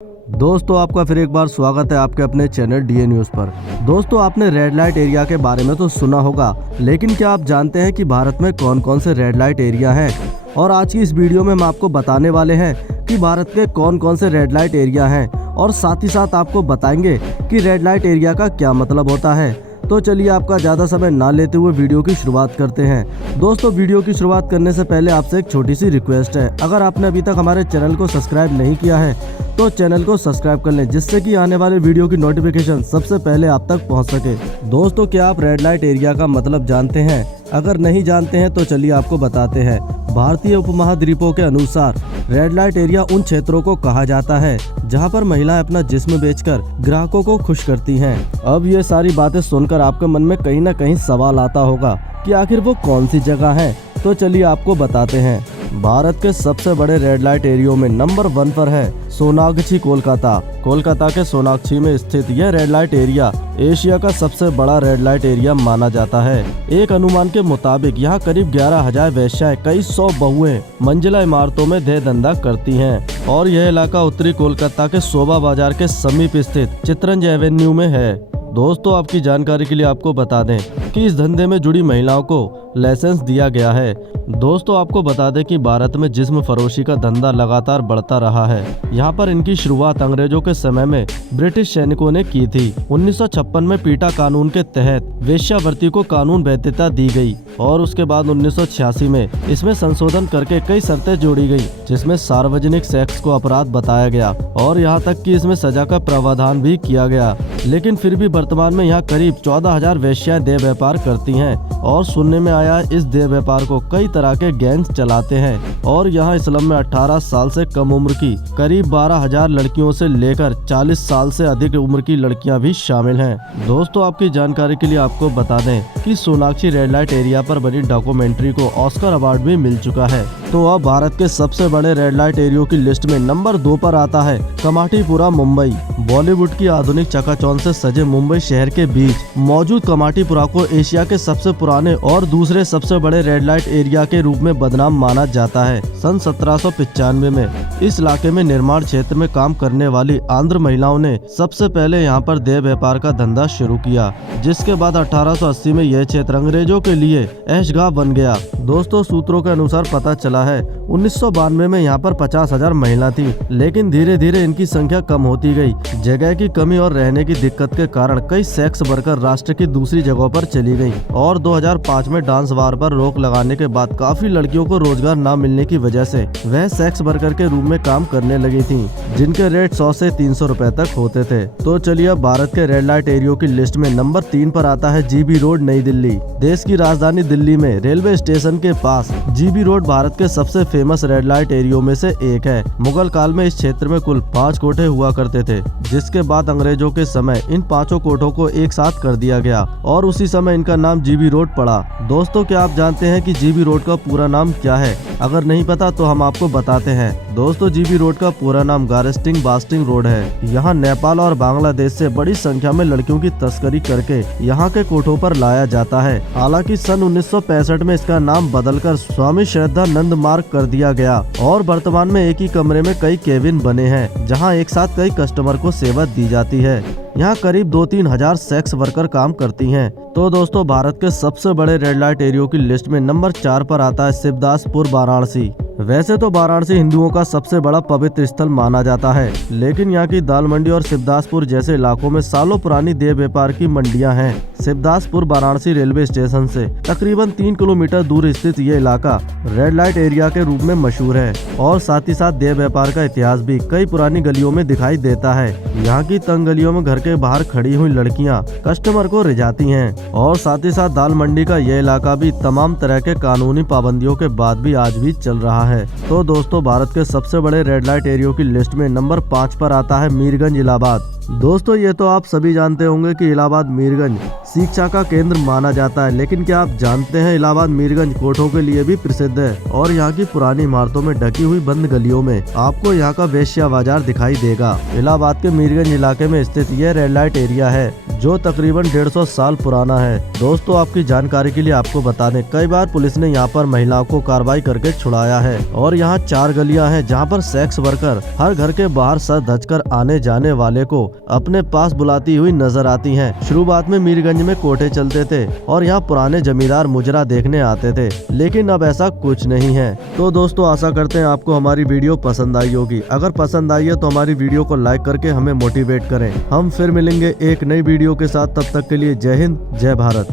दोस्तों आपका फिर एक बार स्वागत है आपके अपने चैनल डीए न्यूज़ पर। दोस्तों आपने रेड लाइट एरिया के बारे में तो सुना होगा, लेकिन क्या आप जानते हैं कि भारत में कौन कौन से रेड लाइट एरिया हैं? और आज की इस वीडियो में हम आपको बताने वाले हैं कि भारत के कौन कौन से रेड लाइट एरिया हैं और साथ ही साथ आपको बताएंगे कि रेड लाइट एरिया का क्या मतलब होता है। तो चलिए आपका ज़्यादा समय ना लेते हुए वीडियो की शुरुआत करते हैं। दोस्तों वीडियो की शुरुआत करने से पहले आपसे एक छोटी सी रिक्वेस्ट है, अगर आपने अभी तक हमारे चैनल को सब्सक्राइब नहीं किया है तो चैनल को सब्सक्राइब कर लें, जिससे कि आने वाले वीडियो की नोटिफिकेशन सबसे पहले आप तक पहुंच सके। दोस्तों क्या आप रेड लाइट एरिया का मतलब जानते हैं? अगर नहीं जानते हैं तो चलिए आपको बताते हैं। भारतीय उपमहाद्वीपों के अनुसार रेड लाइट एरिया उन क्षेत्रों को कहा जाता है जहां पर महिलाएं अपना जिस्म बेचकर ग्राहकों को खुश करती हैं। अब ये सारी बातें सुनकर आपके मन में कहीं ना कहीं सवाल आता होगा कि आखिर वो कौन सी जगह है। तो चलिए आपको बताते हैं। भारत के सबसे बड़े रेड लाइट एरियो में नंबर 1 पर है सोनाक्षी, कोलकाता। कोलकाता के सोनाक्षी में स्थित यह रेड लाइट एरिया एशिया का सबसे बड़ा रेड लाइट एरिया माना जाता है। एक अनुमान के मुताबिक यहाँ करीब 11,000 वेश्याएं, कई 100 बहुएं मंजिला इमारतों में देह धंधा करती हैं और यह इलाका उत्तरी कोलकाता के शोभा बाजार के समीप स्थित चितरंज एवेन्यू में है। दोस्तों आपकी जानकारी के लिए आपको बता दें कि इस धंधे में जुड़ी महिलाओं को लाइसेंस दिया गया है। दोस्तों आपको बता दें कि भारत में जिस्म फरोशी का धंधा लगातार बढ़ता रहा है। यहाँ पर इनकी शुरुआत अंग्रेजों के समय में ब्रिटिश सैनिकों ने की थी। 1956 में पीटा कानून के तहत वेश्यावृत्ति को कानून वैधता दी गई और उसके बाद 1986 में इसमें संशोधन करके कई शर्तें जोड़ी गई, जिसमें सार्वजनिक सेक्स को अपराध बताया गया और यहाँ तक कि इसमें सजा का प्रावधान भी किया गया। लेकिन फिर भी वर्तमान में यहाँ करीब 14,000 वेश्याएं देह व्यापार करती हैं और सुनने में आया इस देह व्यापार को कई तरह के गैंग्स चलाते हैं और यहाँ इस्लाम में 18 साल से कम उम्र की करीब 12,000 लड़कियों से लेकर 40 साल से अधिक उम्र की लड़कियां भी शामिल हैं। दोस्तों आपकी जानकारी के लिए आपको बता दें कि सोनाक्षी रेड लाइट एरिया पर बनी डॉक्यूमेंट्री को ऑस्कर अवार्ड भी मिल चुका है। तो अब भारत के सबसे बड़े रेड लाइट एरियो की लिस्ट में नंबर 2 पर आता है कमाटीपुरा, मुंबई। बॉलीवुड की आधुनिक चकाचौंध से सजे मुंबई शहर के बीच मौजूद कमाटीपुरा को एशिया के सबसे पुराने और दूसरे सबसे बड़े रेड लाइट एरिया के रूप में बदनाम माना जाता है। सन 1795 में इस इलाके में निर्माण क्षेत्र में काम करने वाली आंध्र महिलाओं ने सबसे पहले यहाँ पर देह व्यापार का धंधा शुरू किया, जिसके बाद 1880 में यह क्षेत्र अंग्रेजों के लिए ऐशगाह बन गया। दोस्तों सूत्रों के अनुसार पता चला है 1992 में यहाँ पर 50,000 महिला थी, लेकिन धीरे धीरे इनकी संख्या कम होती गई। जगह की कमी और रहने की दिक्कत के कारण कई सेक्स वर्कर राष्ट्र की दूसरी जगहों पर चली गयी और 2005 में डांस बार पर रोक लगाने के बाद काफी लड़कियों को रोजगार न मिलने की वजह से वह सेक्स वर्कर के रूप में काम करने लगी थी, जिनके रेट 100 से 300 रुपए तक होते थे। तो चलिए अब भारत के रेड लाइट एरियो की लिस्ट में नंबर 3 पर आता है जीबी रोड, नई दिल्ली। देश की राजधानी दिल्ली में रेलवे स्टेशन के पास जीबी रोड भारत के सबसे फेमस रेड लाइट एरियो में से एक है। मुगल काल में इस क्षेत्र में कुल 5 कोठे हुआ करते थे, जिसके बाद अंग्रेजों के समय इन 5 कोठों को एक साथ कर दिया गया और उसी समय इनका नाम जीबी रोड पड़ा। दोस्तों क्या आप जानते हैं कि जीबी रोड का पूरा नाम क्या है? अगर नहीं पता तो हम आपको बताते हैं। दोस्तों जीबी रोड का पूरा नाम गारस्टिंग बास्टिंग रोड है। यहाँ नेपाल और बांग्लादेश से बड़ी संख्या में लड़कियों की तस्करी करके यहाँ के कोठों पर लाया जाता है। हालांकि सन 1965 में इसका नाम बदलकर स्वामी श्रद्धानंद मार्ग कर दिया गया और वर्तमान में एक ही कमरे में कई केबिन बने हैं, जहाँ एक साथ कई कस्टमर को सेवा दी जाती है। यहाँ करीब 2-3 हजार सेक्स वर्कर काम करती हैं। तो दोस्तों भारत के सबसे बड़े रेड लाइट एरियो की लिस्ट में नंबर 4 पर आता है शिवदासपुर, वाराणसी। वैसे तो वाराणसी हिंदुओं का सबसे बड़ा पवित्र स्थल माना जाता है, लेकिन यहाँ की दाल मंडी और शिवदासपुर जैसे इलाकों में सालों पुरानी देह व्यापार की मंडियां हैं। शिवदासपुर वाराणसी रेलवे स्टेशन से तकरीबन 3 किलोमीटर दूर स्थित ये इलाका रेड लाइट एरिया के रूप में मशहूर है और साथ ही साथ देह व्यापार का इतिहास भी कई पुरानी गलियों में दिखाई देता है। यहाँ की तंग गलियों में घर के बाहर खड़ी हुई लड़कियाँ कस्टमर को रिझाती हैं और साथ ही साथ दाल मंडी का यह इलाका भी तमाम तरह के कानूनी पाबंदियों के बाद भी आज भी चल रहा है। तो दोस्तों भारत के सबसे बड़े रेड लाइट एरियो की लिस्ट में नंबर 5 पर आता है मीरगंज, इलाहाबाद। दोस्तों ये तो आप सभी जानते होंगे कि इलाहाबाद मीरगंज शिक्षा का केंद्र माना जाता है, लेकिन क्या आप जानते हैं इलाहाबाद मीरगंज कोठों के लिए भी प्रसिद्ध है और यहाँ की पुरानी इमारतों में ढकी हुई बंद गलियों में आपको यहाँ का वेश्या बाजार दिखाई देगा। इलाहाबाद के मीरगंज इलाके में स्थित यह रेड लाइट एरिया है जो तकरीबन 150 साल पुराना है। दोस्तों आपकी जानकारी के लिए आपको बता दें, कई बार पुलिस ने यहाँ पर महिलाओं को कार्रवाई करके छुड़ाया है। और यहाँ 4 गलियां हैं जहाँ पर सेक्स वर्कर हर घर के बाहर सर धजकर आने जाने वाले को अपने पास बुलाती हुई नजर आती हैं। शुरुआत में मीरगंज में कोठे चलते थे और यहाँ पुराने जमींदार मुजरा देखने आते थे, लेकिन अब ऐसा कुछ नहीं है। तो दोस्तों आशा करते हैं आपको हमारी वीडियो पसंद आई होगी। अगर पसंद आई है तो हमारी वीडियो को लाइक करके हमें मोटिवेट करें। हम फिर मिलेंगे एक नई वीडियो के साथ, तब तक के लिए जय हिंद, जय भारत।